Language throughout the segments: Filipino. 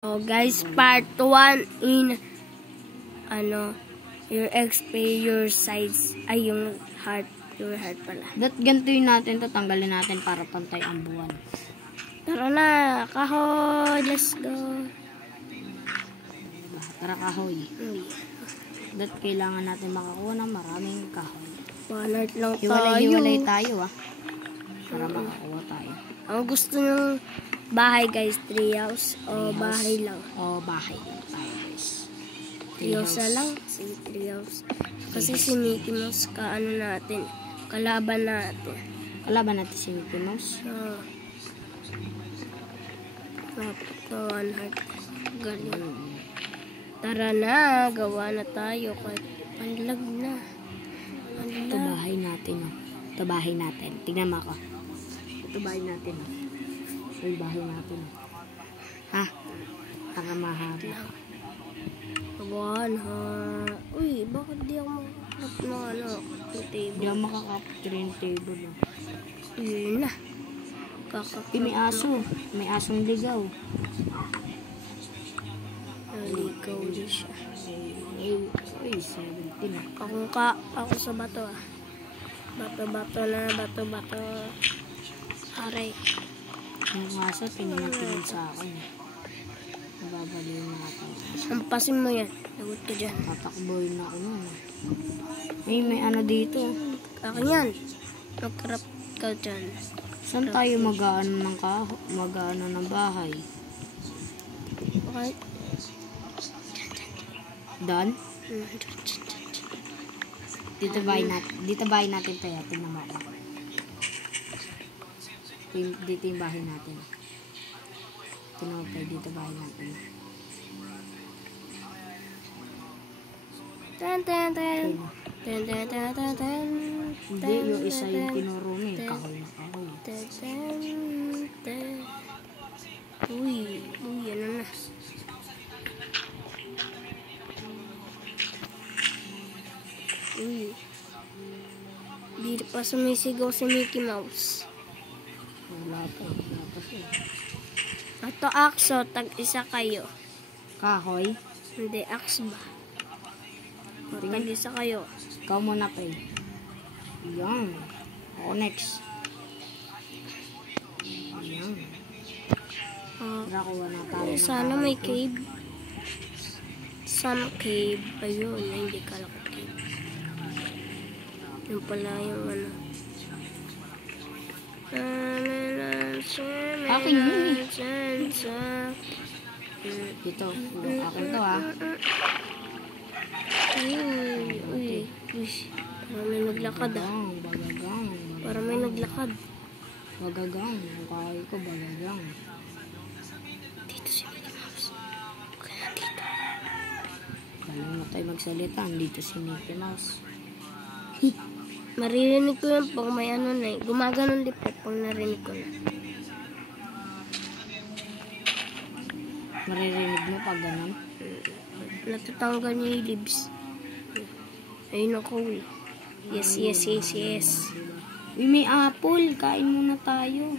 So guys, part 1 in your XP, your size, ay yung heart pala. Gantuin natin to, tanggalin natin para pantay ang buwan. Tara na, kahoy, let's go. Tara kahoy. Kailangan natin makakuha ng maraming kahoy. Banat lang tayo. Hiwalay tayo para makakuha tayo. Ang gusto ng bahay guys, treehouse o bahay lang? O bahay lang tayo guys. Treehouse na lang? Sige, treehouse. Kasi si Mickey Mouse natin. Kalaban natin. Kalaban natin si Mickey Mouse? Napakawan heart. Galing. Tara na, gawa na tayo. Kahit panlag na. Ito bahay natin. Ito bahay natin. Tingnan mo ako. Ito bahay natin. Ito bahay natin. Ha? Tanga mahaba. Gawan ha. Uy, bakit di ako makakap na yung table? Di ako makakapture yung table. Yun na. May aso. May asong ligaw. Ligaw din siya. Uy, 17. Ako sa bato Bato na. Aray. Yung aso, tingin sa akin. Nababaliw na ako. Hampasin mo yan. Lagot ka dyan. Tatakboy na ako nun. May ano dito. Akin yan. Mag-crap ka dyan. Saan tayo mag-ano ng bahay? Okay. Doon? Dito bahay natin tayo. Tingnan mo ako. Dito yung bahay natin. Tingnan mo tayo dito bahay natin. Hindi, yung isa yung tinuro mo yung kahoy na kahoy. Uy, ano na. Uy. Dito pa sumisigaw si Mickey Mouse. Wala pa siya. Ato akso, tag-isa kayo. Kahoy? Hindi, aks ba? Tag-isa kayo. Ikaw muna pa Yan. Ako next. Yan. Tara, kuha na tayo. Sana may cave. Some cave. Ayun, hindi kalakot cave. Yung pala yung Akin yun Dito. Akin to Uy. Parang may naglakad Bagagang. Parang may naglakad. Bagagang. Mukhay ko bagagang. Dito si Mickey Mouse. Okay na dito. Galing na tayo magsalita. Dito si Mickey Mouse. Maririnig ko yun pag may gumaganon din po pag narinig ko na. Maririnig mo pag ganon? Natatanggal niya yung leaves. Ayun ako Yes. Uy, may apple. Kain muna tayo.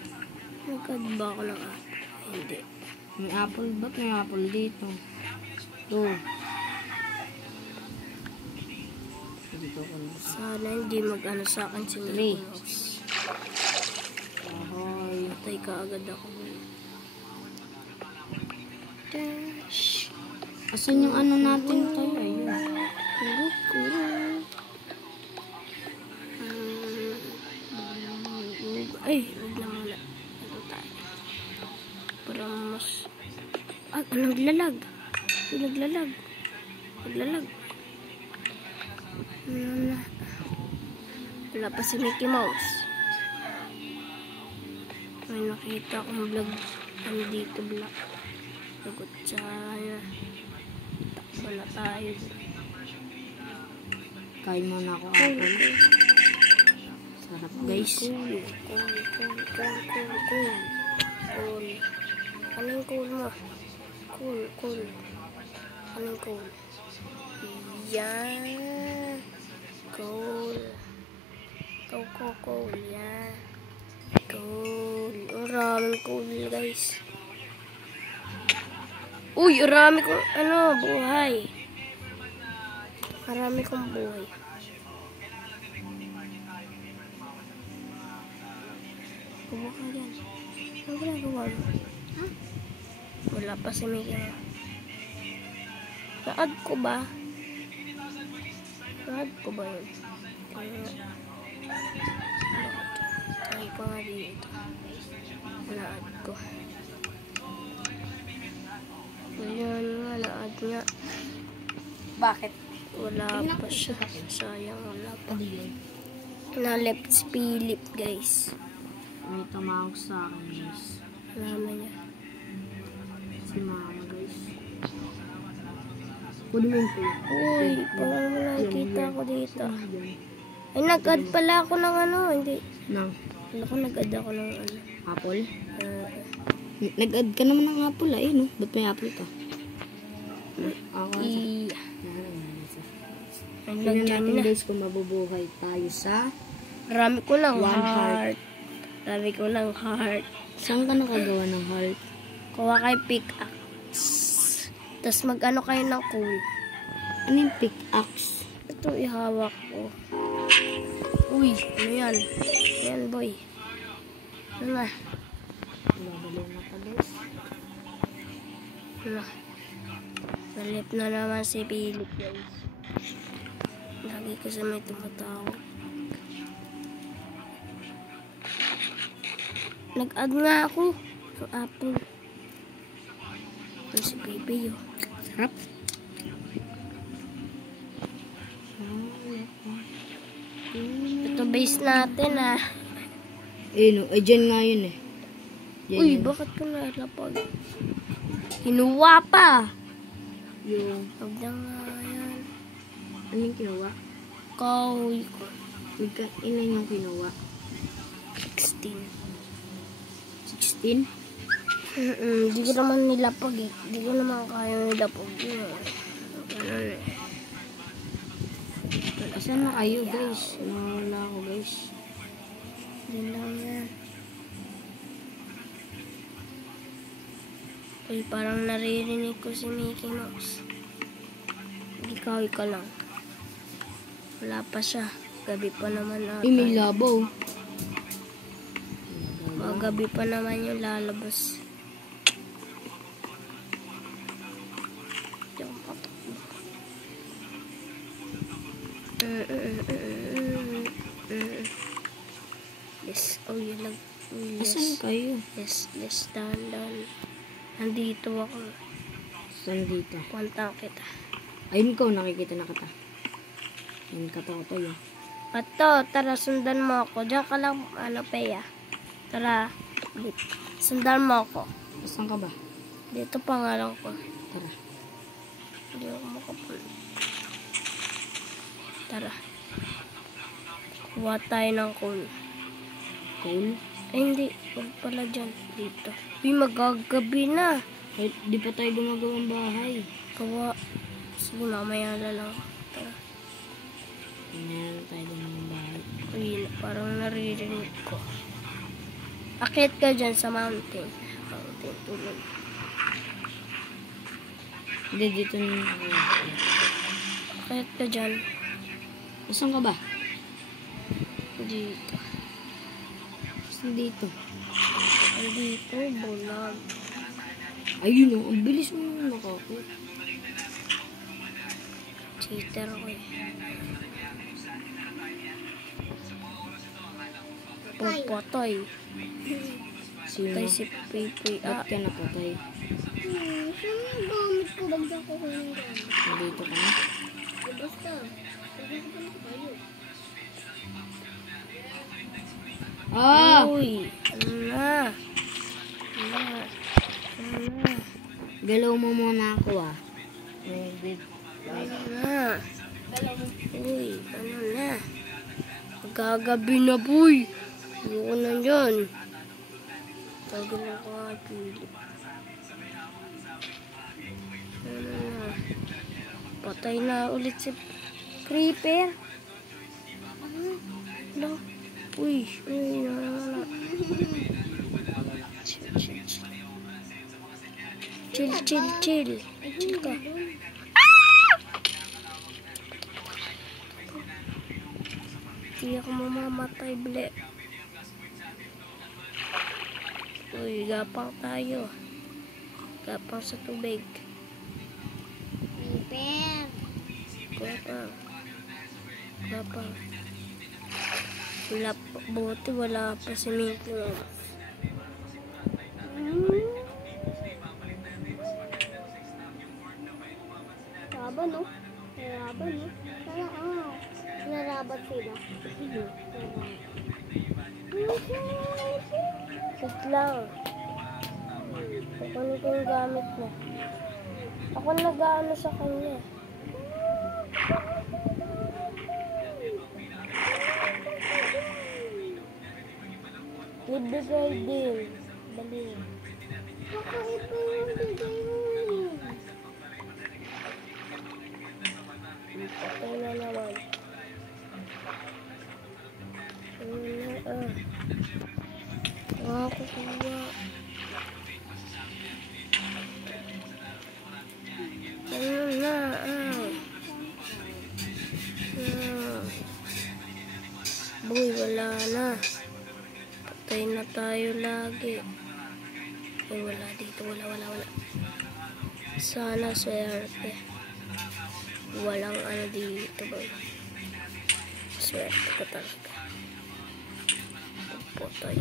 Nagkad ba ako ng apple? Hindi. May apple. Ba't may apple dito? Ito. Sana hindi mag-ano sa akin si Mickey Mouse. Ahoy. Patay ka agad ako. Dash. Asan yung ano natin tayo? Ayun. Ay, wag lang muna. Ito tayo. Parang mas... naglalag. Naglalag. Wala pa si Mickey Mouse. May nakita akong vlog. Dito vlog. Lagot siya. Takbo na tayo. Kain muna ako apple. Sarap guys. Cool. Anong cool mo? Cool. Anong cool? Yan. Cool. Cool. Yan. Cool. Maraming cool guys. Uy, marami kong, buhay. Marami kong buhay. Kuha ka dyan. Ano ginagawa mo? Ha? Wala pa si Mickey mo. Na-add ko ba? Na-add ko ba yun? Try ko nga dito. Na-add ko. Ayan nga, na-add nga. Bakit? Wala pa siya. Sayang, wala pa. Na-left si Philip, guys. May tumawag sa akin, guys. Wala niya. Si mama, guys. Kunin mo yung pula. Uy, parang nakikita ko dito. Ay, nag-add pala ako ng hindi. Nang? Wala ko nag-add ako ng Apple? Nag-add ka naman ng apple, no? Ba't may apple ka? Ako, Ay, tingnan lagyan natin, na. guys, kung mabubuhay tayo sa Marami ko ng One heart. Marami ko ng heart. saan ka nakagawa ng heart? Kuha kay pickaxe. Tapos mag-ano kayo ng coal. Ano yung pickaxe? Ito ihawak ko. Uy, ano yan? Yan, boy. Ano na? Babali na pa, guys. Ano? Nalip na naman si Philip, guys. Lagi kasi may tumatawag. Nag-add nga ako ng apple. Ano si baby, oh. Sarap. Ito base natin, ah. No. Ay, dyan nga yun, eh. Dyan Uy, yun. bakit ko nalapag? Kinuha pa. Yung, Huwag na nga yan. ano yung kinuha? Kahoy ko. Ilan yung kinuha? 16. 16? Di ko naman nilapag eh. Di ko naman kaya nilapag yun. Ganun eh. Asan na kayo, guys? Nawala ako, guys. Yun lang yan. Uy, parang naririnig ko si Mickey Mouse. Ikaw ka lang. Wala pa siya. Gabi pa naman ata. May labaw. Gabi pa naman yung lalabas. Yung patakbo. Yes. Oh, yun lang. Asan kayo? Yes, dahan. Nandito ako. Saan dito? Puntang kita. Ayun ko, nakikita na kita. Ayun, katakotoy. Ato, tara, sundan mo ako. Diyan ka lang, Peya. Tara, sundan mo ako. Saan ka ba? Dito pangalan ko. Tara. Hindi ako makapunta. Tara. Kuha tayo ng coal. Coal? Ay, hindi. Huwag pala dyan. Dito. Uy, magagabi na. Ay, di pa tayo gumagawang bahay. Kawa. Sige, mamaya na lang. Tara. Meron tayo gumagawang bahay. Uy, parang naririnig ko. Akit ka dyan sa mountain. Mountain tulog. Hindi, dito na ako. Akit ka dyan. Saan ka ba? Dito. Saan dito? Dito, bulag. Ayun o, ang bilis mo nakakot. Cheater ko eh. Pagpatay. Sino? Patay si Pipi. Ba't ka napatay? Saan yung gamit ko? Bagda ko yung gamit. Nandito ka na? Basta. Sabi ko pa tayo. Ah! Uy! Ano na? Galaw mo muna ako ah. Ano na? Uy! Ano na? Magagabi na, boy! Ayoko na dyan. Tagal na ko nga, Philip. Ano na? Patay na ulit si Creeper. Ano? Uy, wala. Chill. Chill, chill. Chill ka. Hindi ako mamamatay, ble. Uy, gapang tayo. Gapang sa tubig. Piper. Gapang. Gapang. Wala pa, buti wala pa si Mickey Mouse. Laban, no? Laban, no? Narabat sila. Sit lang. Kukunin ko yung gamit mo. Ako nag-ano sa kanya. Bibigay din. Dali. Bakit po yung bigay mo? Patay na naman. Kukuha. Ayun na, Boy, wala na. Patay na tayo lagi. Ay, wala dito. Wala. Sana swerte. Walang ano dito, boy. Swerte ko talaga. Patay.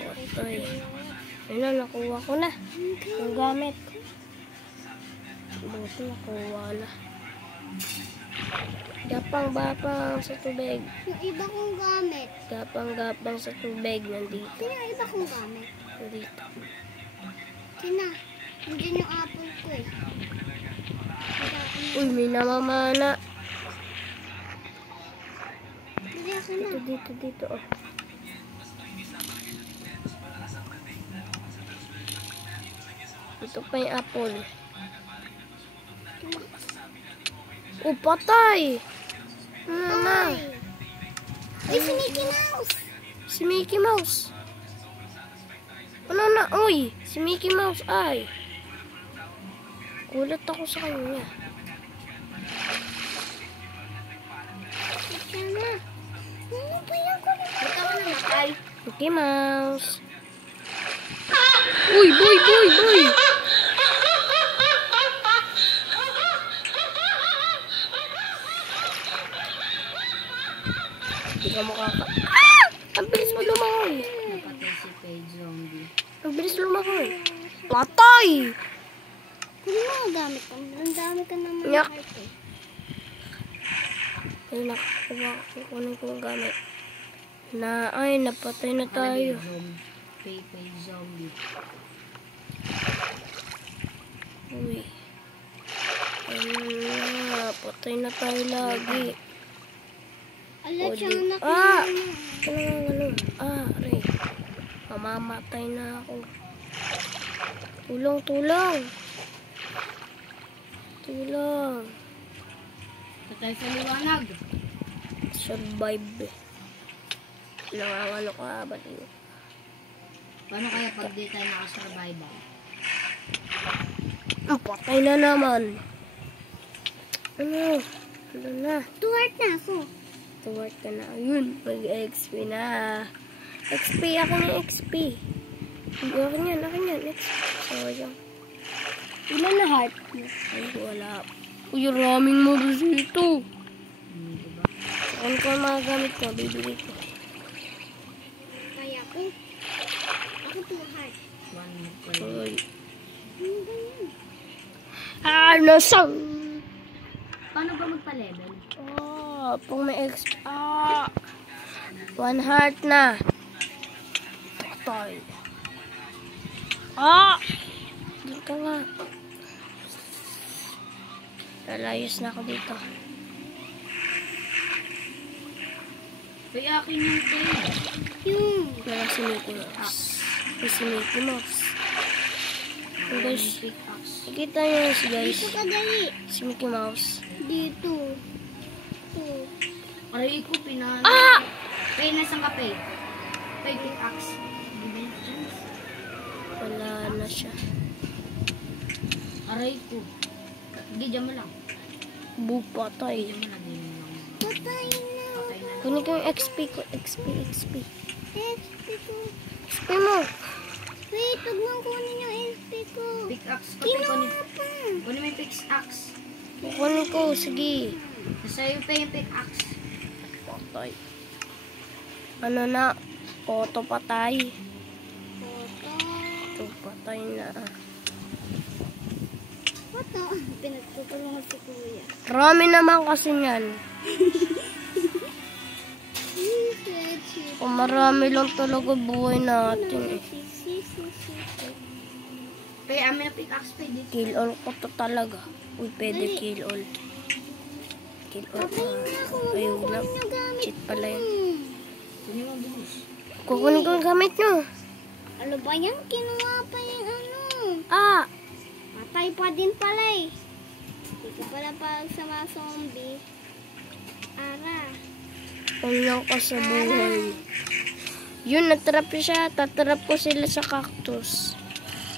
Patay. Ayun na, nakuha ko na. Yung gamit. Buti nakuha na. Gapang-bapang sa tubig. Yung iba kong gamit. Gapang-gapang sa tubig. Nandito. Sino yung iba kong gamit? Nandito. Sina? Nandiyan yung apple ko eh. Uy, may namamana. Hindi ako na. Dito. Oh. Ito pa yung apple. Oh, patay! Ano na? Ay, si Mickey Mouse! Si Mickey Mouse. Ano na? Uy! Si Mickey Mouse. Ay! Kulat ako sa kanya. Sana. Ano ba yung kulit? Ba't ako namatay? Mickey Mouse. Uy! Boy! Hindi ka makaka... Ah! Ang bilis mo lumangoy. Napatay si Page Zombie. Ang bilis lumangoy. Patay! Kung mga gamit ka, ang dami ka naman. Yak. Ay, kukunin ko ang gamit. Ay, napatay na tayo. Page Zombie. Uy. Patay na tayo lagi. Alat siya di- anak Ah! na. Aray. Mamamatay na ako. Tulong. Patay sa liwanag. Survive. Nangangano ka ba yun? Paano kaya pag di tayo nakasurvival? Patay na naman. Ano na? Tuwart na ako. Tuwart ka na. Ayun, mag-XP na. XP, akin yung XP. Akin yan. XP. Sayang. Ilan na heart? Ay, wala. Uy, raming modus dito. Diba? Ano ko ang mga gamit ko? Bibili ko. Kaya ko. Ako 2 heart. Uy. Ano ba yun? Nasang? Paano ba magpa-level? Pag may XP. 1 heart na. Patay. Dito ka nga. Lalayos na ako dito. Kaya akin yung tayo. Yung. Wala si Mickey Mouse. Si Mickey Mouse. Guys, nakita niyo si guys. Dito ka dali. Si Mickey Mouse. Dito. Aray ko, pinano. Pay na isang kape. Pay pickaxe. Wala na siya. Aray ko. Hindi, dyan mo lang. Patay. Dyan mo lang. Dyan mo lang. Patay na. Patay na. Kunin ko yung XP ko. XP. SP ko. XP mo. Wait, huwag mong kunin yung SP ko. Pickaxe ko. Kinuha pa. Kunin mo yung pickaxe. Kunin ko. Sige. Nasa'yo pa yung pickaxe. Patay. Ano na? Auto patay. Auto patay na. What no? Pinagtutulungan si Kuya. Rami naman kasi yan. Kung marami lang talaga buhay natin eh. Pe, amin na pickaxe pa dito. Kill all ko to talaga. Uy, pwede kill all. Kill all. Ayun na. Cheat pala yun. Kunin mo bilis. Kukunin ko yung gamit nyo. Ano ba yan? Kinuha pa yung ano. Ah! Patay pa din pala eh. Hindi ko pala pag sa mga zombie. Ara. Kulang ko sa buhay. Yun, natrap siya. Tatrap ko sila sa cactus.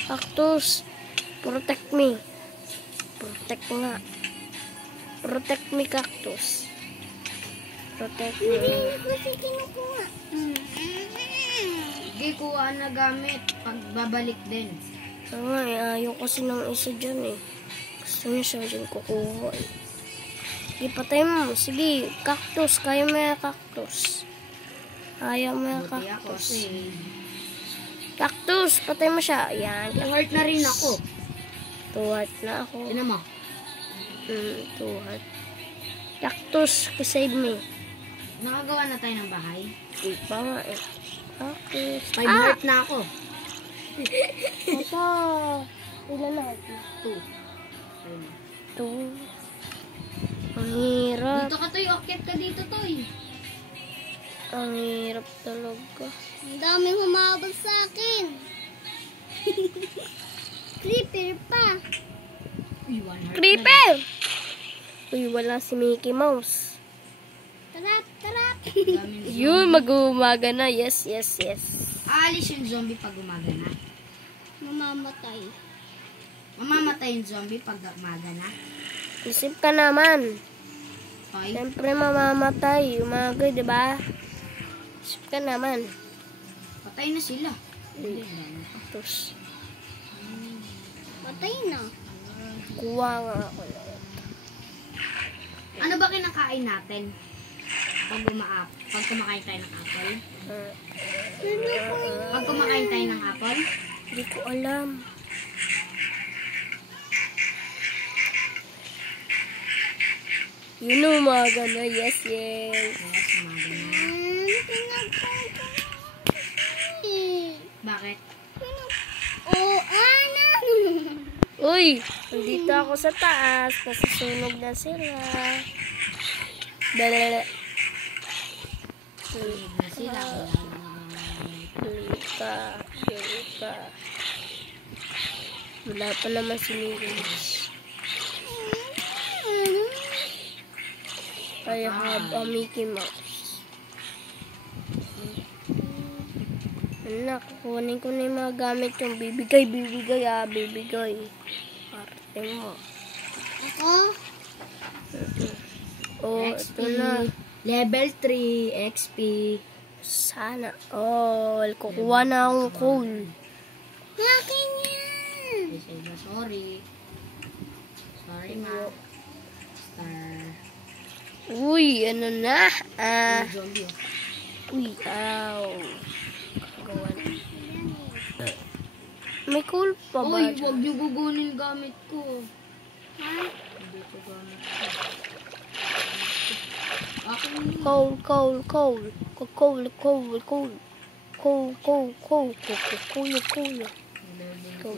Cactus, protect me. Protect nga. Protect me, cactus. Protect me. Hindi ko si kinukuha. Hindi, kuha na gamit. Pagbabalik din. Nga eh, ayaw kasi ng isa dyan eh. Gusto niya siya dyan kukuha eh. Sige, patay mo. Sige, cactus. Kaya mo yung cactus. Ayaw mo yung Buti ako cactus. kasi. Cactus, patay mo siya. Ayan. Hurt na rin ako. Tuhat na ako. Tinan mo. Tuhat. Cactus, save me. Nakagawa na tayo ng bahay. Di pa nga eh. Cactus. 5 heart na ako. Ito. Ilan na heart mo? 2. 2. Ang hirap. Dito ka, Toy. Akyat ka dito, Toy. Ang hirap talaga. Ang daming humabol sa akin. Creeper pa. Uy, 1 heart Creeper! Uy, wala si Mickey Mouse. Tarap, tarap. na. Daming Yun, mag-uumaga na. Yes, yes, yes. Aalis yung zombie pag umaga na. Mamamatay. Mamamatay yung zombie pag umaga na. Isip ka naman. Toy. Siyempre mamamatay. Umaga, di ba? Isip ka naman. Patay na sila. Tapos, Patay na. kuha nga ako. Ano ba kinakain natin? Pag kumakain tayo ng apple? Pag kumakain tayo ng apple? Hindi ko alam. Yun, umaga na. Yes, yes. Yes, umaga na. Bakit? Oh, ano? Uy, nandito ako sa taas. Nasusunog na sila. Dala. Tulog na sila. Lika. Lika. Wala pa naman si Mickey. I have a Mickey Mouse. Anak, kukunin ko na yung mga gamit yung bibigay, bibigay. Parte mo. Ako? Oh, XP. ito na. Level 3, XP. Sana. Oh, kukuha na akong coal. Akin yan. Sorry. Sorry, ma. Star. Uy, ano na? Yung zombie, oh. Uy, ow. Kagawa na. May coal pa ba? Uy, huwag niyo gugunin gamit ko. Ha? Hindi ko gamit ko. Akin yun. Coal.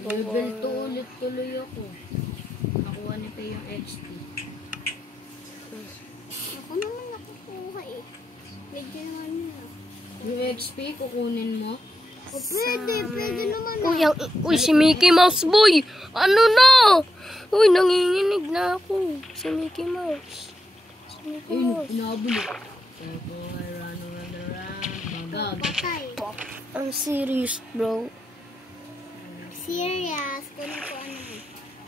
Level 2 ulit tuloy ako. Nakuha ni pa yung XP. Ako naman nakukuha eh. Pwede naman yun. Yung XP, kukunin mo. O pwede naman. Uy, si Mickey Mouse boy! Ano na? Uy, nanginginig na ako. Si Mickey Mouse. Ayun, inabulo. Ako ay run around. Bagag. Patay. Ang serious, bro. Serious. Kunin ko ano mo.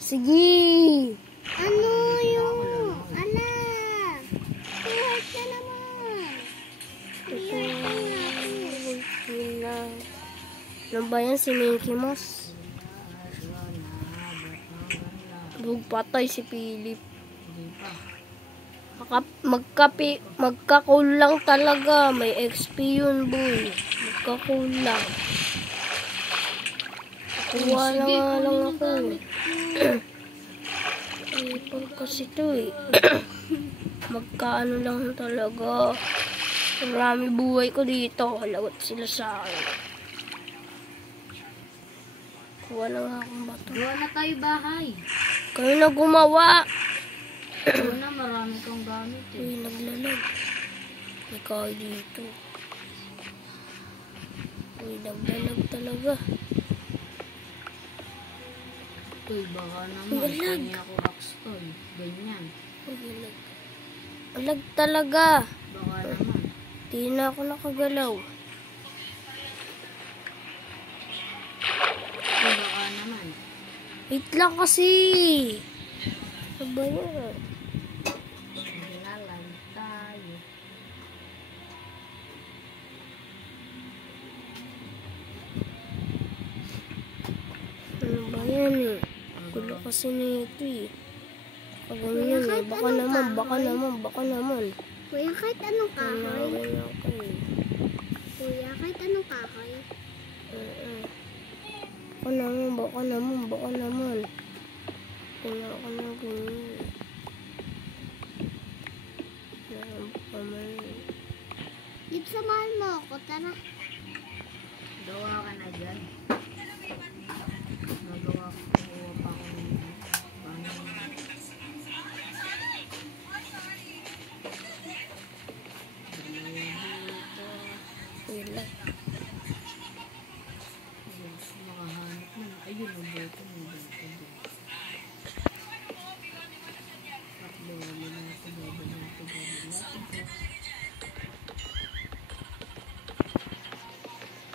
Sige. Ano yung... Ala! Tuhat na naman. Wala. Ano ba yan si Mickey Mouse? Bug patay si Philip. Magkakulang talaga. May XP yun, boy. Magkakulang. Kuha na nga lang ako. Ipon kasi ito eh. Magkaano lang talaga. Marami buhay ko dito. Halagot sila sa akin. Kuha na nga akong bato. Gawa na tayo bahay. Kayo na gumawa. Gawa na, marami kang gamit eh. Uy, naglalag. May kahoy dito. Uy, naglalag talaga. Uy, baka naman. Uy, alag. Kanya ako rockstone. Ganyan. Uy, alag. Alag talaga. Baka naman. Di na ako nakagalaw. Uy, baka naman. Wait lang kasi. Ano ba yan? Maglalag tayo. Ano ba yan eh? Gulo kasi nito eh. Kaganyan eh. Baka naman. Kuya, kahit anong kahoy. Tanawan ako eh. Kuya, kahit anong kahoy. Baka naman. Kaya ako na ganyan. Dip, samahan mo ako. Tara. Gawa ka na dyan. Nagawa ko. Kuha pa ako ng paano. Wala. Makahanap na. Ayun, nabuto.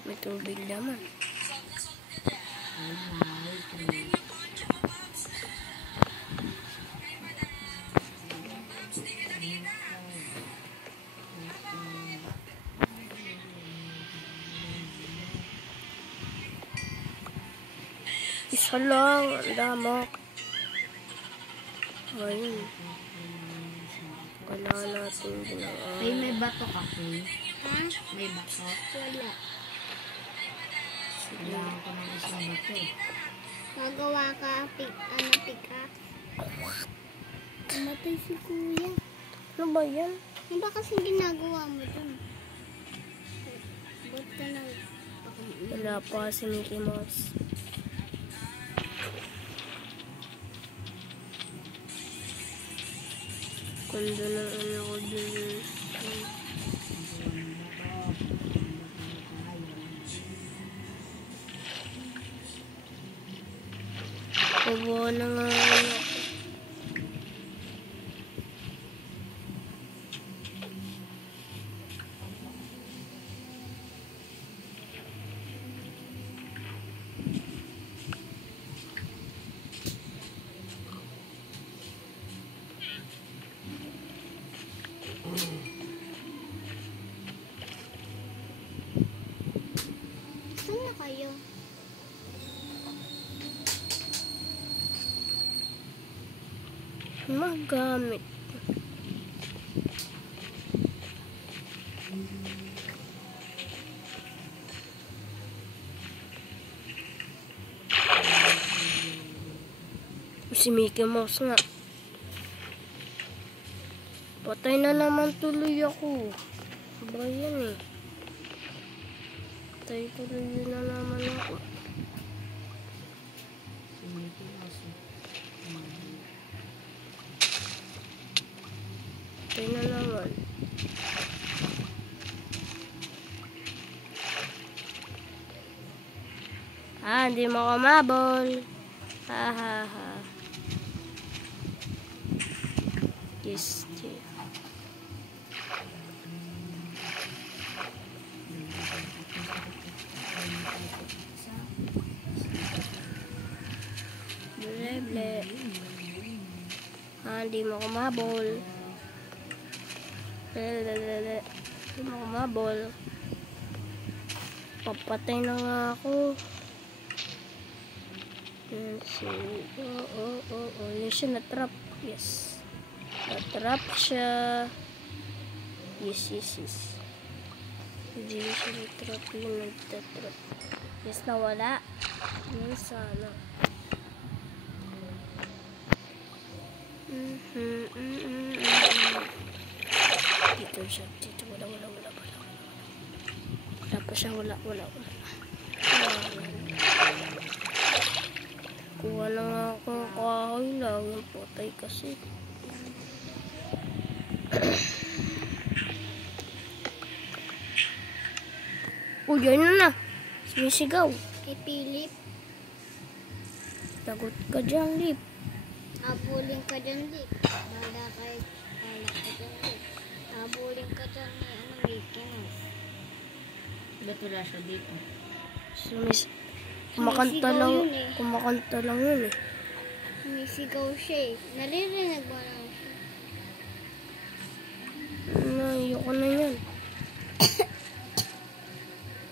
May tubig naman. Isa lang. Ang damak. Ayun. Kailangan natin ginawa. Ay, may bato ka, Kuy. Ha? May bato. Wala. Kailangan ko ng isang bato. Magawa ka. Pick up. Namatay si kuya. Ano ba yan? Ano ba kasing ginagawa mo dun? Ba't ka lang? Wala pa si Mickey Mouse. Kundo ng ano ko dun. Kubo na nga ako. Saan na kayo? Magamit. Si Mickey Mouse nga. Patay na naman tuloy ako. Ba yan eh. Patay tuloy na naman ako. Patay na naman. Hindi mo ako mabol. Ha ha ha. Yes, dear. Ble ble. Hindi mo kumabol. Hindi mo kumabol. Papatay na nga ako. Yan si... Yan siya na-trap. Yes. Na-trap siya. Yes. Hindi siya na-trap. Yung nagtatrap. Yes, nawala. Yan sana. Dito siya. Dito. Wala. Wala pa siya. Wala. Kuha na nga akong kahoy lang. Yung potay kasi. Yan na. Sumisigaw. Kay Philip. Lagot ka dyan, Lip. Habulin ka dyan, Lip. Bala kay Palak ka dyan, Lip. Habulin ka dyan ni Weekends. Ba't wala siya dito? Kumakanta Sumisigaw lang. yun eh. Kumakanta lang yun eh. Sumisigaw siya eh. Naririnig mo lang siya. Ayoko na yan.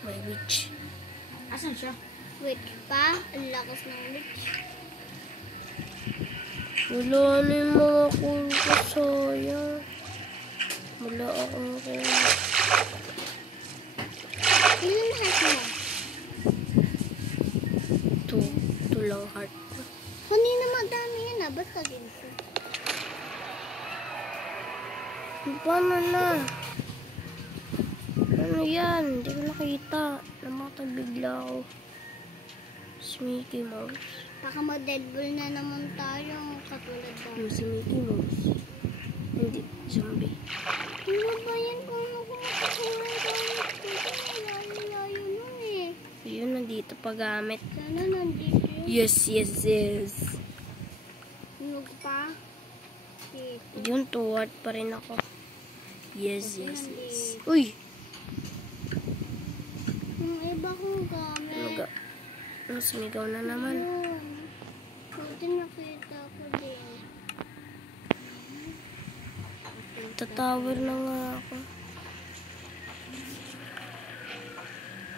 May witch. Asan siya? Witch pa? Ang lakas ng witch. Wala na yung mga kulto, sayang. Wala akong kulto. Ilan heart mo? Two lang heart. Kanina madami yan ah. Ba't ka ginto? Paano na? Ano yan? Hindi ko nakita. Namatay bigla ako. Si Mickey Mouse. Baka ma-deadpool na naman tayo. Katulad ba? Yung si Mickey Mouse. Hindi, zombie. Ano ba yan? Kung ako makakuha tayo. Layo nun eh. Yun, nandito pa gamit. Sana nandito yun. Yes. Hinog pa. Dito. Yun, tuwad pa rin ako. Yes. Uy! Yung iba kong gamit. Sumigaw na naman. Yun. Buti nakita ko din. Tatower na nga ako.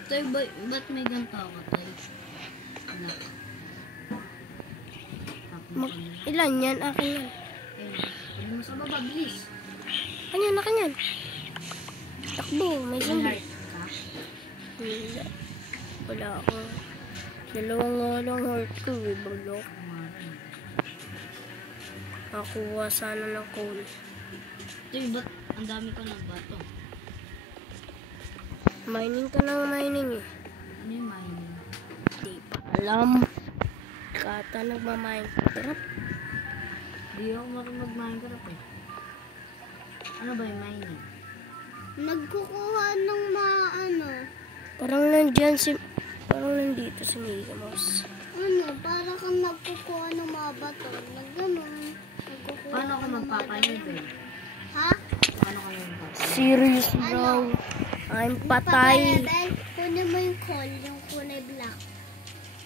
Tay, ba't may ganito ako, Tay? Ano? Ilan yan? Akin yan. Pwede mo sa baba, bilis. Akin yan. Takbo, may zombie. Ka? Wala ako. Dalawang nga lang heart ko, balok. Nakuha sana ng coal. Tay, ba't ang dami ko ng bato? Mining ka ng mining eh. Ano yung mining? Di pa alam. Kata nagma-Minecraft. Di ako marunong mag-Minecraft eh. Ano ba yung mining? Nagkukuha ng mga ano. Parang nandito si Mickey Mouse. Ano, para kang nagkukuha ng mga bato. Nagganon. Nagkukuha Paano ako ng mga magpapanibil? Ha? Paano ako magpapanibil? Serious bro. I'm patay. Kunin mo yung call, yung kulay black.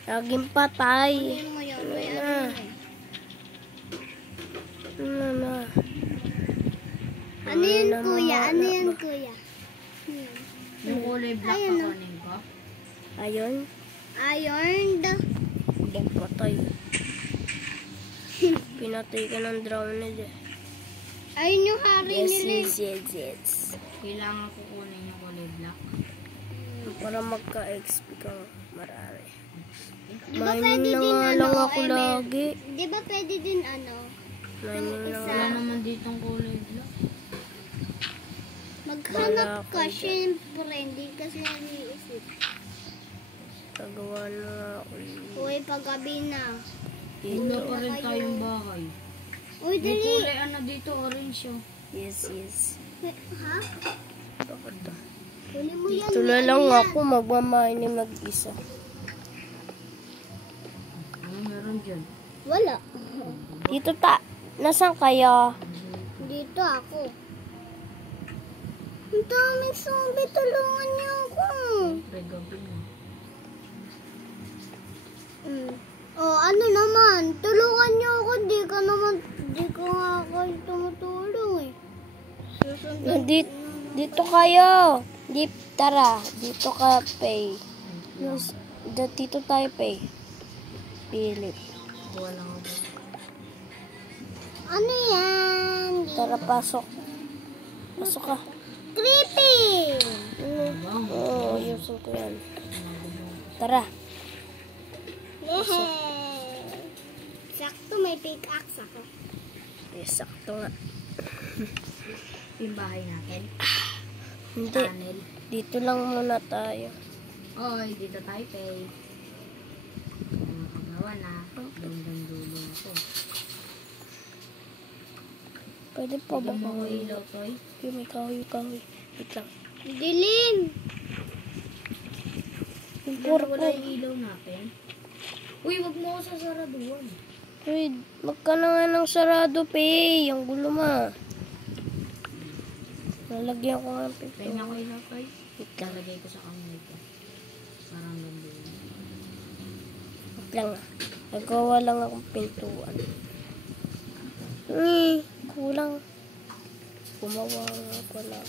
Laging patay. Kunin mo yun. May ano yun eh. Ano. Ano yun, Ano kuya? naman, Ano ano yun, ba? kuya? Yun. Yung kulay black Ayun, na no? kunin ko? Ayun. Ironed. Bang patay. Pinatay ka ng drowned eh. Ayun yung hari nila. Yes. Kailangan ko kunin yung kulay black. Para magka-XP ka marami. Di ba pwede Mining na din nga ano? lang ako lagi. Di ba pwede din ano? Mining na Isa. nga. Wala naman ditong kulay black. Maghanap Wala ka, ako syempre. Hindi kasi nag-iisip. Gagawa na nga ako. Uy, paggabi na. Wala Dito. pa rin tayong bahay. Uy, May dali. kulay ano dito, orange oh. Yes. Ha? Bakit to? Kunin mo yan. Dito na lang ako magmamining mag-isa. Ano meron dyan? Wala. Dito Nasaan kayo? Dito ako. Ang daming zombie. Tulungan niyo ako. Pre, gabi na. Oh, ano naman? Tulungan niyo ako. Di ka nga ako tumutulong eh. Susundin. Dito kayo. Tara. Dito ka, Pay. Dito tayo, Pay. Philip. Wala nga ba? Ano yan? Tara, pasok. Pasok ka. Creepy! Oo, ayusin ko yan. Tara. Yehey! Sakto may pickaxe ako. Sakto nga. Yung bahay natin. Hindi. Tunnel. Dito lang muna tayo. Oy, dito tayo, Pay. Nakagawa na. Dulo ko. Pwede pa ba? Bigyan mo ko ilaw, Toy. May kahoy. Wait lang. Dilim! Yung Wala purple. yung ilaw natin. Uy, wag mo ko sasaraduan. Uy, magka na nga ng sarado, Pay. Yung gulo ma. Lalagyan ko nga ng pinto. Pay na ko ilaw, Toy. Wait lang. Lalagay ko sa kamay ko. Parang ganda. Wait lang ah. Nagawa lang akong pintuan. Kulang. Gumawa nga pala.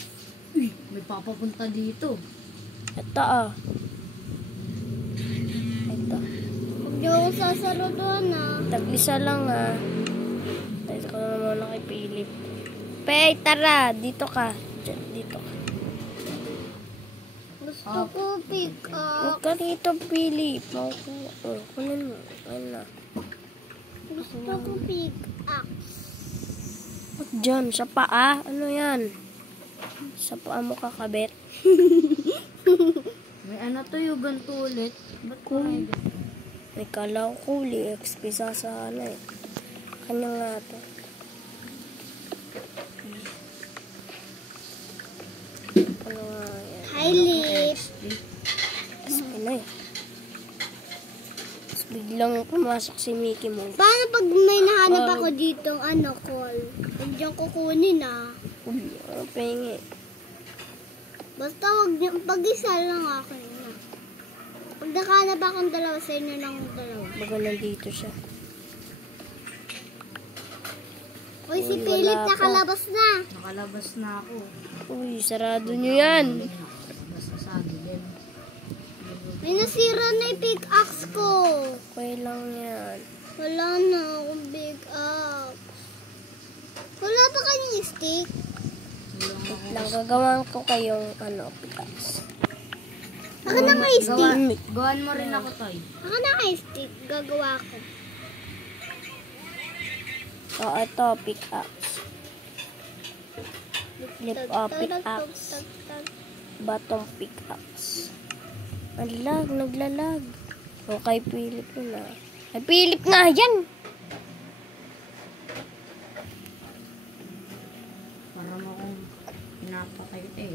Uy, may papapunta dito. Ito ah. Ito. Huwag niyo ako sasaruduan ah. Tag-isa lang ah. Tayo ko na muna kay Philip. Pay, tara. Dito ka. Dito ka. Gusto ko pickaxe. Huwag ka dito, Philip. Makukuha. Kunin mo. Ayun na. Gusto ko pickaxe. Huwag dyan. Sa paa. Ano yan? Sa paa mo kakabit. May ano to yung ganito ulit. Ba't ko may ganito? May kalaw kuli. XP sa ano eh. Kanya nga to. Ano nga yan? Hi, Lip. XP na eh. Tapos biglang pumasok si Mickey Mouse. Paano pag may nahanap ako ditong call? Huwag niyong kukunin ah. Uy, ano pengi. Basta huwag niyong pag-isa lang akin na. Pag nakahanap akong dalawa, sa inyo lang ang dalawa. Baga nandito siya. Uy, si Uy, Philip wala pa. nakalabas na. Nakalabas na ako. Uy, sarado nyo yan. Nakalabas na sa akin. May nasira na yung pickaxe ko. Okay lang yan. Wala na akong pickaxe. Wala pa kanyang stick. Wait lang, gagawin ko kayong pickaxe. Ako na nga yung stick. Gawan mo rin ako, Toy. Ako na nga yung stick. Gagawa ko. So, ito, pickaxe. Lift up, pickaxe. Batong pickaxe. Ang lag, naglalag. O, kay Philip yun ah. Kay Philip nga yan! Para mo kung pinapakayo eh.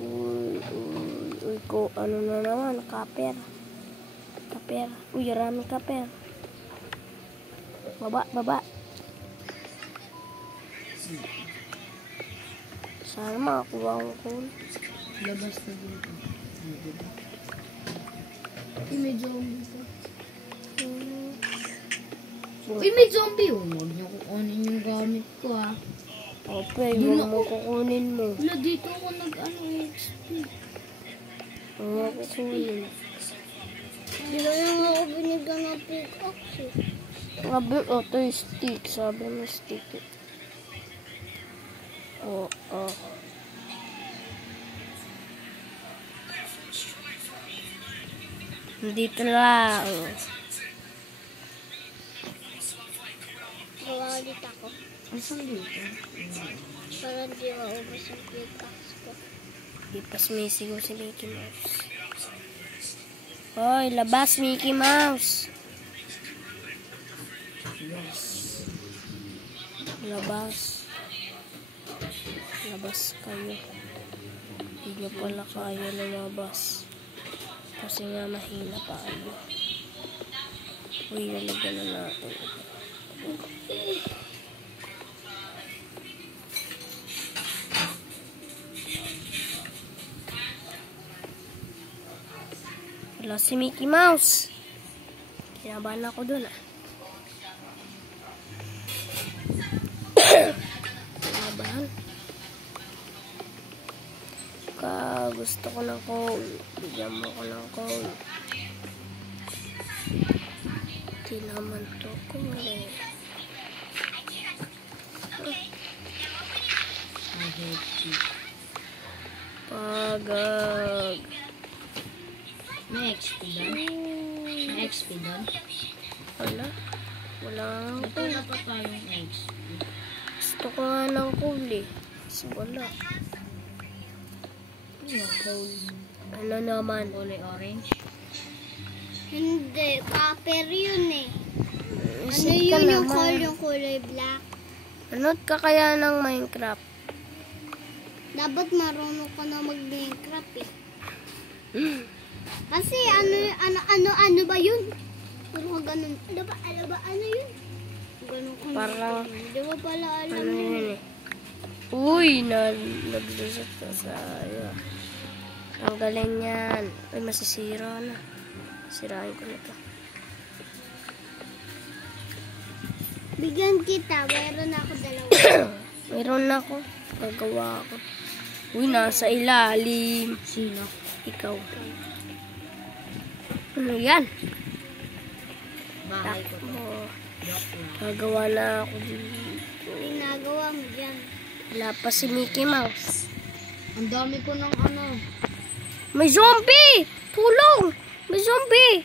Uy, ko, ano na naman, kaper. Uy, maraming kaper. Baba. Sana makakuha ko coal. Labas na dito. Uy, may zombie pa. Uy, may zombie. Huwag niyo kukunin yung gamit ko ah. Okay, huwag mo kukunin mo. Wala, dito ako XP. Huwag mo kukunin. Hindi na lang ako binigyan ng pickaxe. Sabi, ito yung stick. Sabi mo stick. Oo. Dito lang. Gawa ulit ako. Asan dito? Para di maubos yung pickaxe ko. Di pas may sigaw si Mickey Mouse. Hoy, labas Mickey Mouse. Yes. Labas kayo. Hindi nyo pala kaya lumabas. Kasi nga mahina pa kayo. Uy, nalagyan na natin. Wala si Mickey Mouse. Kinabahan ako dun ah. Kinabahan. Gusto ko ng coal. Bigyan mo ko ng coal. Di naman to coal eh. Pagag. May XP doon? May XP doon? Wala. Wala nga Ito na pa tayong XP. Gusto ko nga ng coal eh. Kasi wala. Yung coal. Ano naman? Kulay orange. Hindi, paper yun eh. Ano Isip ka yun yung naman. call, yung kulay black? Ano't ka kaya ng Minecraft? Dapat marunong ka na mag-Minecraft eh. Kasi ano ba yun? Puro ka ganun. Ano yun? Ganun ka Parang, Di ba pala alam ano mo? yun eh. Uy, naglusot ka sa iyo. Tanggalin yan. Ay, masisira na. Sirain ko na to. Bigyan kita. Mayroon ako dalawa. Mayroon na ako. Gagawa ako. Uy, nasa ilalim. Sino? Ikaw. Ano yan? Bahay ko to. Takbo. Joke lang. Gagawa na ako dito. Ginagawa mo dyan. Wala pa si Mickey Mouse. Ang dami ko ng ano. May zombie! Tulong! May zombie!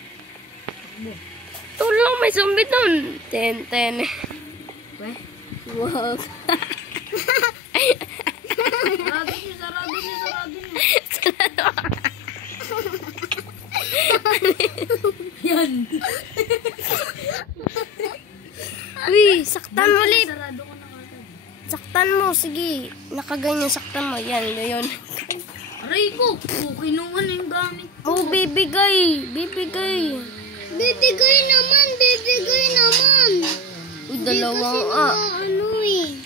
Tulong! May zombie doon! 10. Weh? Wow. Sarado niyo. Yan. Uy, saktan mo ulit. Sarado ko na agad. Saktan mo, sige. Nakaganyan, saktan mo. Yan, gayon. Aray ko! Kinuha na yung gamit. Oh, bibigay. Bibigay. Bibigay naman. Uy, dalawang Ano eh.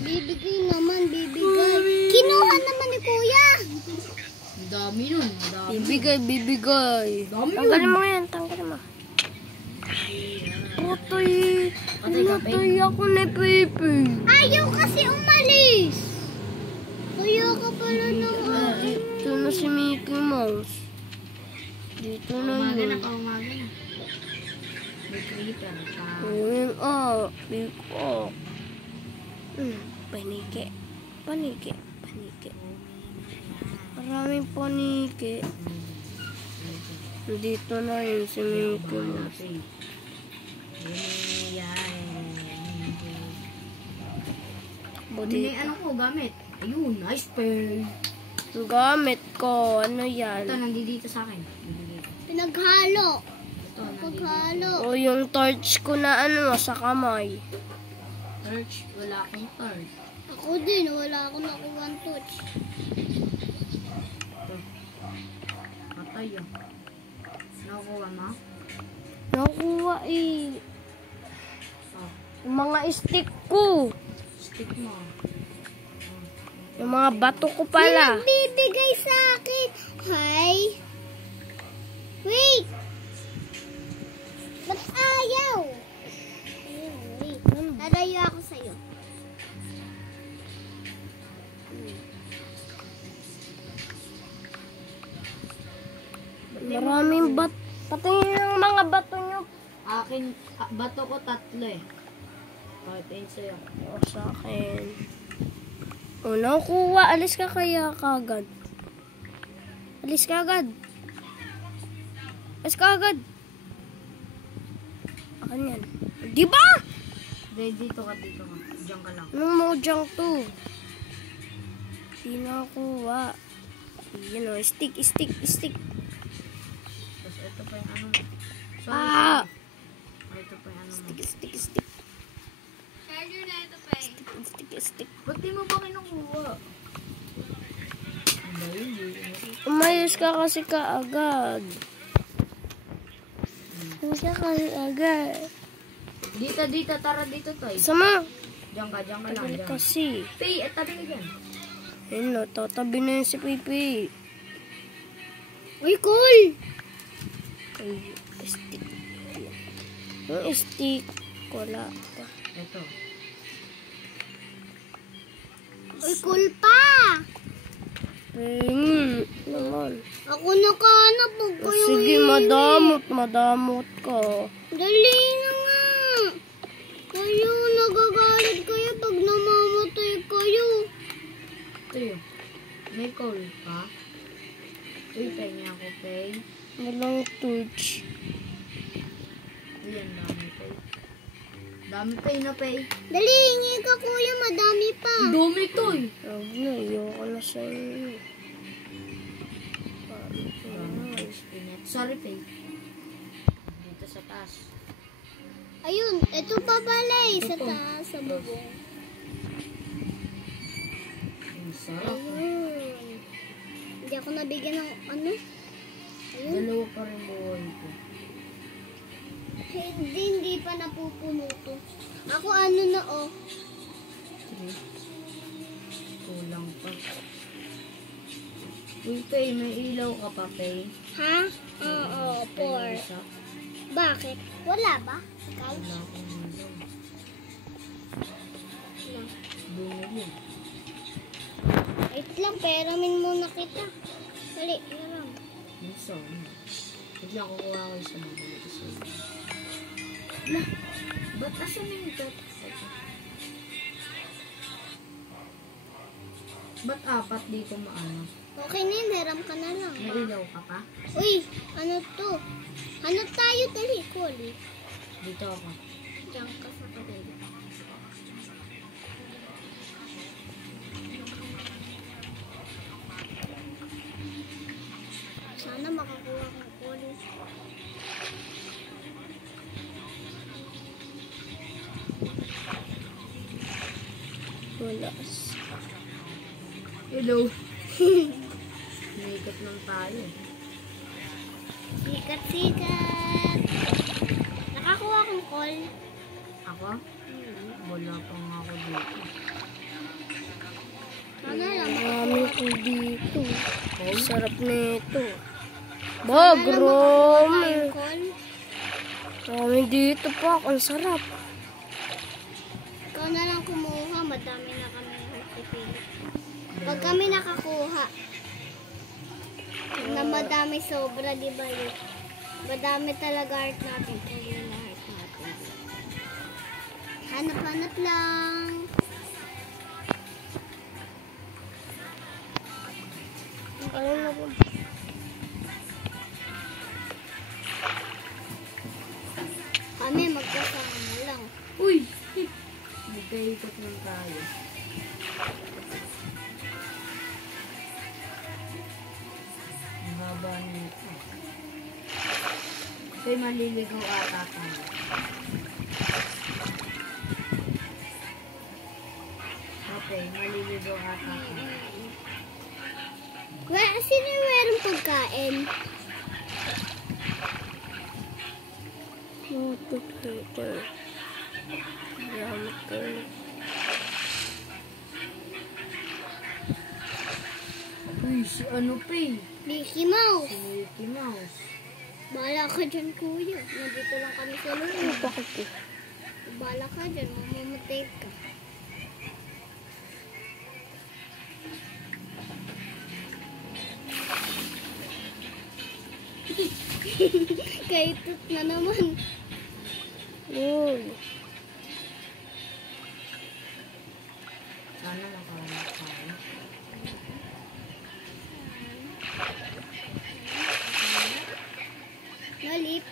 Bibigay naman. Kinuha naman ni Kuya. Ang dami nun. Ang dami. Bibigay. Dami yun. Tanggalin mo yan, tanggalin mo. Patay. Patay ako ni Pepe. Ayaw kasi umalis. Kaya ka pala nang Dito na si Mickey Mouse. Dito na Umaga na yun. pa, umaga na. May creeper. Uy, biko. Panike. Maraming panike. Dito na yun si Mickey Mouse. Takbo May dito. ano ko, gamit. Ayun, nice pen. Ang gamit ko, ano yan? Ito, nandito sa akin. Nandito. Pinaghalo. Ito, nandito. Paghalo. O yung torch ko na ano, sa kamay. Torch, wala akong torch. Ako din. Wala ako nakuha ng touch. Ito. Patay yun. Nakuha mo? Nakuha eh. Oh, Yung mga stick ko. stick mo. Yung mga bato ko pala. Bibigay sa akin. Hi. Wait. Ba't ayaw? Wait. Lalayo ako sa'yo. Maraming bato. Patingin yung mga bato nyo. Akin, bato ko 3 eh. Patingin sa'yo. O sa akin. O nakuha. Alis ka kaya kagad. Alis ka agad. Alis ka agad. Akin yan. Di ba? Dito ka. Diyan ka lang. Anong mojang to? Di nakuha. Yan o. Stick. Tapos ito pa yung ano. Sorry. Ah! Ito pa yung ano. Stick. Charger na ito pa eh. Stick. Ba't di mo ba kinukuha? Ano yun? Umayos ka kasi kaagad. Umayos ka kasi agad. Dito. Tara dito, Toy. Sama. Diyan ka lang. Tagal Diyan. kasi. Pay, tabi ka dyan. Ayun na, tatabi na yun si Pipi. Uy, cool. Ay, stick. Yung stick, wala pa. Ito. Uy, cool pa! Naman. Ako nakahanap po O, kayo. sige, madamot ka. Dali na nga. Kayo, nagagalit kayo pag namamatay kayo. Ito yun. May call pa. Uy, pahinga ako, Pay. Walang torch. Ayan, dami, Pay. Dami, Pay na, Pay. Dali, hingi ka kuya, madami pa. Ang dumi to, eh. Huwag na, ayoko na sa inyo. Sorry, Pay. Dito sa taas. Ayun, ito pa pala eh, sa Ito. taas, sa bubong. Ang sarap. Ayun. Hindi ako nabigyan ng ano. Ayun. Dalawa pa rin buhay ko. Hindi pa napupuno to. Ako ano na oh. Sige. Kulang pa. Uy, Pay, may ilaw ka pa, Pay. Ha? Oo, Pay, 4. isa. Bakit? Wala ba? Guys? Wala akong ilaw. No. Dumi yun. Wait lang, peramin muna kita. Dali, hiram. Minsan. Bigla kukuha ko isa ng dito sa iyo. Ba't asan na yung tot? Ba't apat dito maano? Okay na yun, hiram ka na lang. May ilaw ka pa? Uy, ano to? Hanap tayo, dali, Koli. Dito ako. Diyan ka sa kabila. Sana makakuha kong Koli. Wala. Hello. Nakikot lang tayo. Sikat-sikat. Nakakuha kong call. Ako? Wala pa nga ako dito. Sana lang Marami ko dito. Oh? Sarap na ito. Sana Ba, lang makakuha grabe. tayong call. Marami dito pa. Ang sarap. Ikaw na lang kumuha. Madami na kami nagpipili. Pag kami nakakuha, na madami sobra, di ba? Madami talaga heart natin. Kaya na heart natin. Hanap-hanap lang. Ano na po? Kami magkasama lang. Uy! Magkaikot lang tayo. Ang haba nito. Kaya maliligaw ata tayo. Okay, maliligaw ata tayo. Kuya, sino yung merong pagkain? Ito. Marami kayo. Uy, si ano pa eh? Mickey Mouse. Si Mickey Mouse. Bahala ka dyan, kuya. Nandito lang kami sa loob. Bakit eh? Bahala ka dyan, mamamatay ka. Kaitot na naman. Uy. Sana makahanap tayo. Nalip.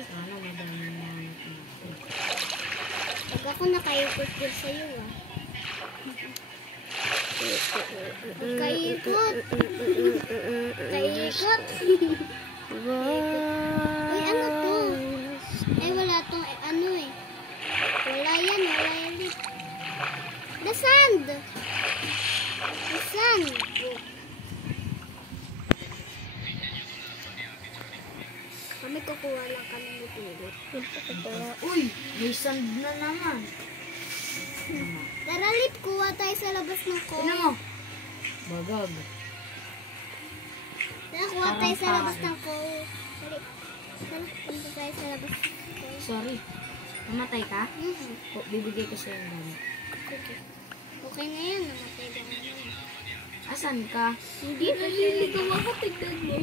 Sana madami na hanap natin. Pag ako nakaikot din sa'yo, ah. Kaikot. Kaikot. Uy, ano to? Eh, wala tong ano eh. Wala yan, Lip. The sand. The sand. Kami kukuha lang kami nutulot. Uy, may sand na naman. Tara, Lip, kuha tayo sa labas ng Tignan coin. mo. Bagag. Tara, kuha tayo sa labas ng coal. Dali. Tara, punta tayo sa labas. Sorry. Namatay ka? Mhm. Bibigay ko sa'yo yung gamit. Okay. Okay na yan. Namatay ka na yan. Asan ka? Hindi naliligaw ako. Tignan mo.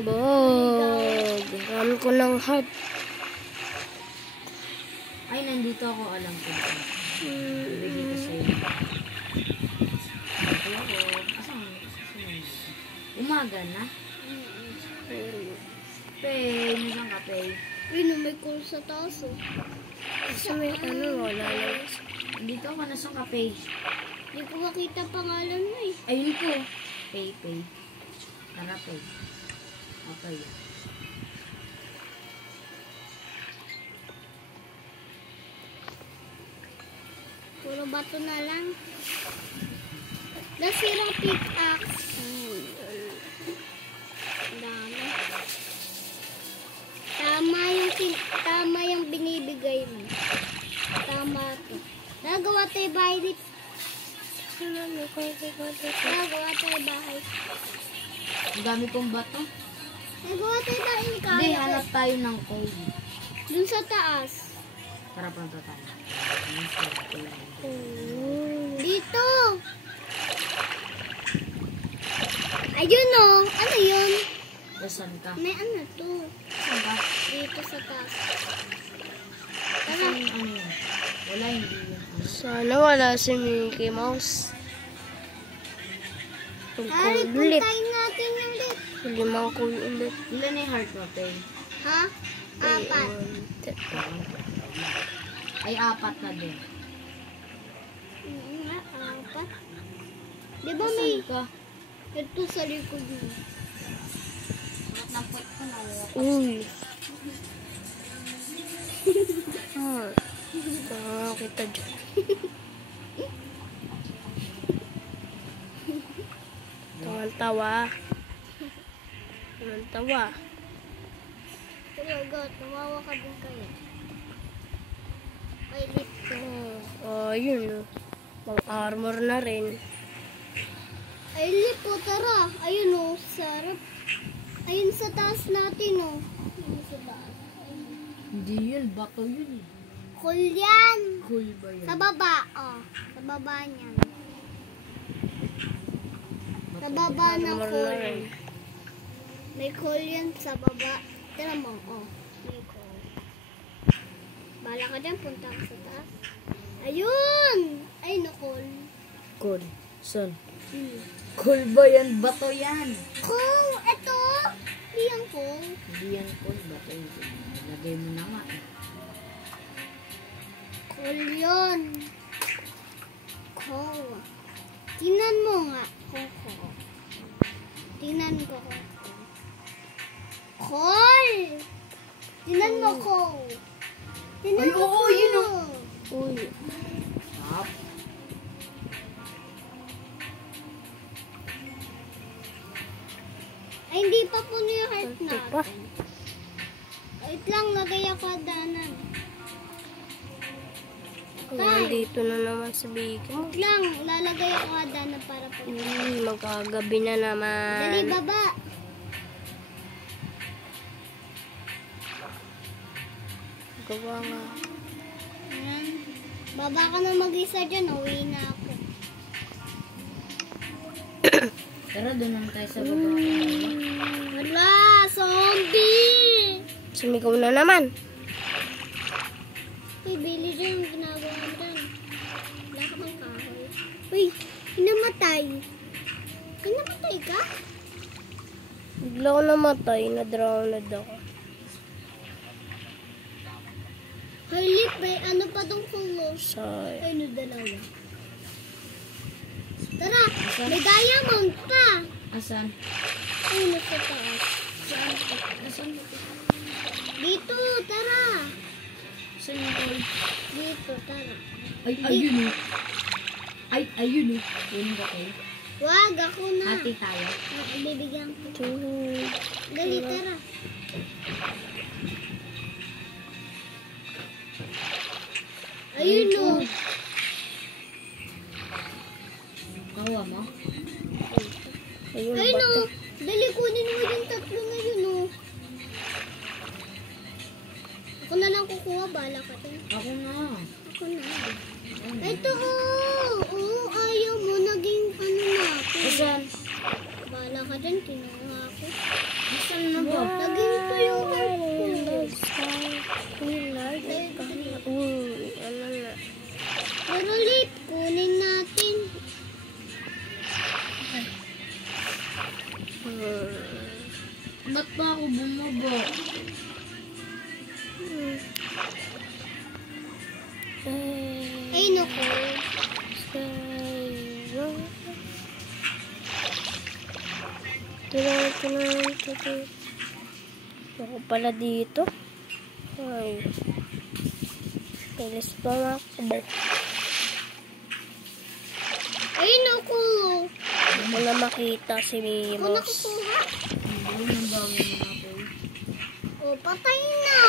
Bog. Gamit ko ng heart. Ay, nandito ako. Alam ko. Bibigay ko sa'yo. Ito ako. Asan? Umaga na? Pay. Nasaan ka, Pay? Uy, no, may coal sa taas oh. Kasi may wala lang. Dito ako. Nasaan ka, Pay? Hindi ko makita pangalan mo eh. Ayun po. Pay. Tara, Pay. Okay. Puro bato na lang. Nasirang pickaxe. Ang dami. Tama yung binibigay mo. Tama to. Nagawa tayo bahay dito. Nagawa tayo bahay. Ang dami kong bato. Nagawa tayo bahay ni Hindi, Kaya. hanap tayo ng coal. Dun sa taas. Tara, punta tayo. Dito. Ayun oh. Ano yun? Saan ka? May ano to. Saan ka? Dito sa taas. Saan ano yun? Wala, hindi yun. Sana wala si Mickey Mouse. Ari, Ulit. puntayin natin yung lit. 5 cool ulit. Ilan na yung heart mo, Pay? Ha? Apat. Ay, 4 na din. Nga, apat. Di ba may Saan ka? ito sa likod mo? Ba't nampot ko na? Uy. Tanga kita dyan. Tawa. Tawa. Talaga, tumawa ka din kayo. Ay, lit. Yun. Pang-armor na rin. Ay, lit po, tara. Ayun oh, sarap. Ayun sa taas natin oh. Ayun sa taas. Hindi yun, bato yun eh. Cool yan. Cool ba yun? Sa baba, oh. Sa baba niyan. Sa baba ng Armor na coal. rin. May coal yan sa baba. Tira mo, oh. May coal. Bala ka dyan, punta ka sa taas. Ayun! Ay, no, coal. Cool. Saan? Hmm. Cool ba yan? Bato yan. Coal! Ito! Hindi yan coal. Hindi yan cool, bato yun. Lagay mo na nga eh. Coal yun. Coal. Tingnan mo nga. Coal. Tingnan ko. Coal! Tingnan mo, coal. Tingnan Ay, mo, oo, coal. yun, Uy. Stop. Ay, hindi pa puno yung heart Ito pa. natin. Wait lang, lagay ako adanan. Nandito na naman sa biko. Wait lang, lalagay ako adanan para pag... Uy, magkagabi na naman. Dali, baba. Gawa nga. Ayan. Baba ka na mag-isa dyan, uwi na ako. Tara, doon naman tayo sa baba. Wala, zombie! Sumigaw na naman. Uy, Billy dyan, yung ginagawa mo dyan. Wala ka bang kahoy? Uy, hinamatay. Hinamatay ka? Bigla ko namatay. Na-drowned ako. Halip eh, ano pa tong kulo? Say. Ay, no, dalawa. Tara, may diamond pa. Asan? Ay, nasa taas. Saan? Asan? Dito, tara. Saan yung cool? Dito, tara. Ay, ayun eh. Ay, ayun eh. Yun ba kayo? Wag, ako na. Ate tayo. Bibigyan ko. Tuhod. Dali, tara. Ayun o. Kawa mo? Ayun, Ayun o. bato. Dali, Ako na lang kukuha, bala ka din. Ako na. Ako na. Ito, oo, ayaw mo, naging ano na ako. Saan? Bala ka din, kinuha ako. Saan na ba? Naging to yung heart ko. Uy, ano na. Pero lip, kunin natin. Ba't pa ako bumaba? Ay, naku. Ako pala dito. Ay. Pilis pa makakabal. Ay, naku. Hindi ko na makita si Ako Mimos. nakukuha. Ang dami na natin. O, patay na.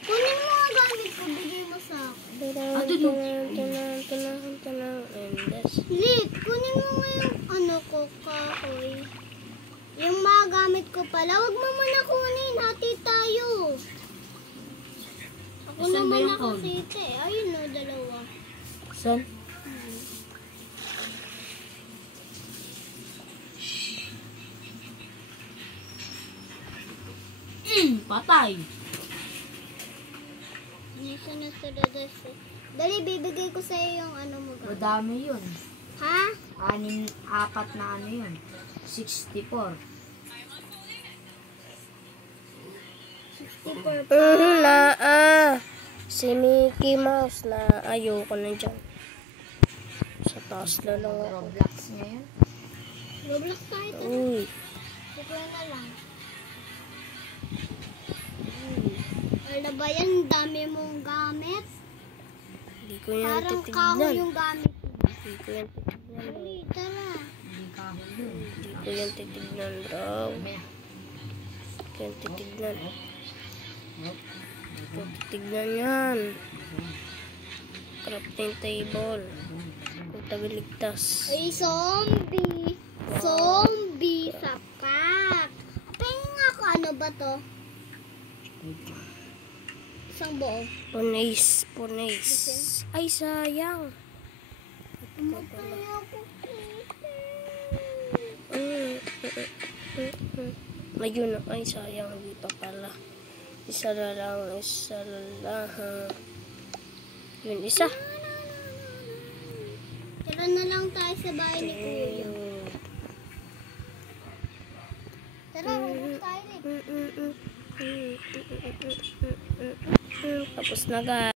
Kunin mo ang gamit ko, bigay mo sa akin. Lip, kunin mo nga yung ano ko, kahoy. Yung mga gamit ko pala, wag mo muna kunin, hati tayo. Ako Saan ba naman yung nakasite. Ayun o, dalawa. Saan? Patay. Nasa nasa. Dali, bibigay ko sa'yo yung ano mo. Madami yun. Ha? Apat na ano yun. 64. Si Mickey Mouse na ayoko na dyan. Sa taas na lang ako. Roblox ngayon. Roblox tayo. Uy. Bigay na lang. Ano ba yan? Dami mong gamit. Hindi ko yan Parang kahoy titignan. yung gamit. Hindi ko yan titignan. Dali, tara. Hindi kahoy yun. Hindi ko yan titignan, bro. Hindi ko yan titignan. Hindi ko titignan yan. Crafting table. Kung tagaligtas. Ay, zombie. Zombie sapat. Pahingin nga ako, ano ba to? Isang buo. Punace. Ay, sayang. Matay ako. Ayun, ay sayang. Hindi pa pala. Isa na lang. Yun, isa. Tara na lang tayo sa bahay ni Kuya. Tara, Roblox tayo eh. Tapos na, guys.